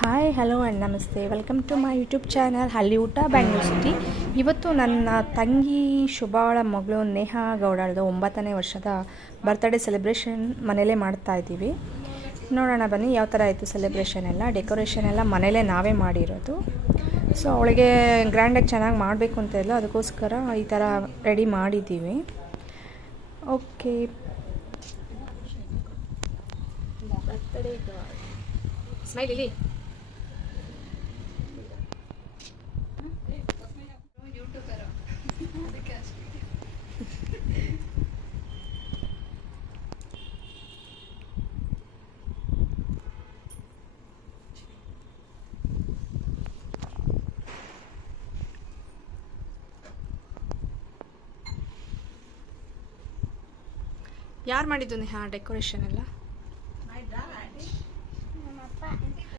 Hi hello and ನಮಸ್ತೆ, welcome to my YouTube channel Halli Oota Bangalore city. ಇವತ್ತು ನನ್ನ ತಂಗಿ ಶುಭಾಳ ಮಗಳು ನೇಹಾ ಗೌಡಳದು 9ನೇ ವರ್ಷದ ಬರ್ತ್ಡೇ ಸೆಲೆಬ್ರೇಷನ್ ಮನೇಲೇ ಮಾಡ್ತಾಯಿದ್ದೀವಿ. ನೋಡೋಣ ಬನ್ನಿ ಯಾವ ಥರ ಆಯಿತು ಸೆಲೆಬ್ರೇಷನ್ ಎಲ್ಲ. ಡೆಕೋರೇಷನ್ ಎಲ್ಲ ಮನೇಲೇ ನಾವೇ ಮಾಡಿರೋದು. ಸೊ ಅವಳಿಗೆ ಗ್ರ್ಯಾಂಡಾಗಿ ಚೆನ್ನಾಗಿ ಮಾಡಬೇಕು ಅಂತ ಇಲ್ಲ, ಅದಕ್ಕೋಸ್ಕರ ಈ ಥರ ರೆಡಿ ಮಾಡಿದ್ದೀವಿ. ಓಕೆ, ಬರ್ತ್ಡೇ ಸ್ಮೈಲ್ ಇಲ್ಲಿ. ಯಾರು ಮಾಡಿದ್ದು ನೇಹಾ ಡೆಕೋರೇಷನ್ ಎಲ್ಲ?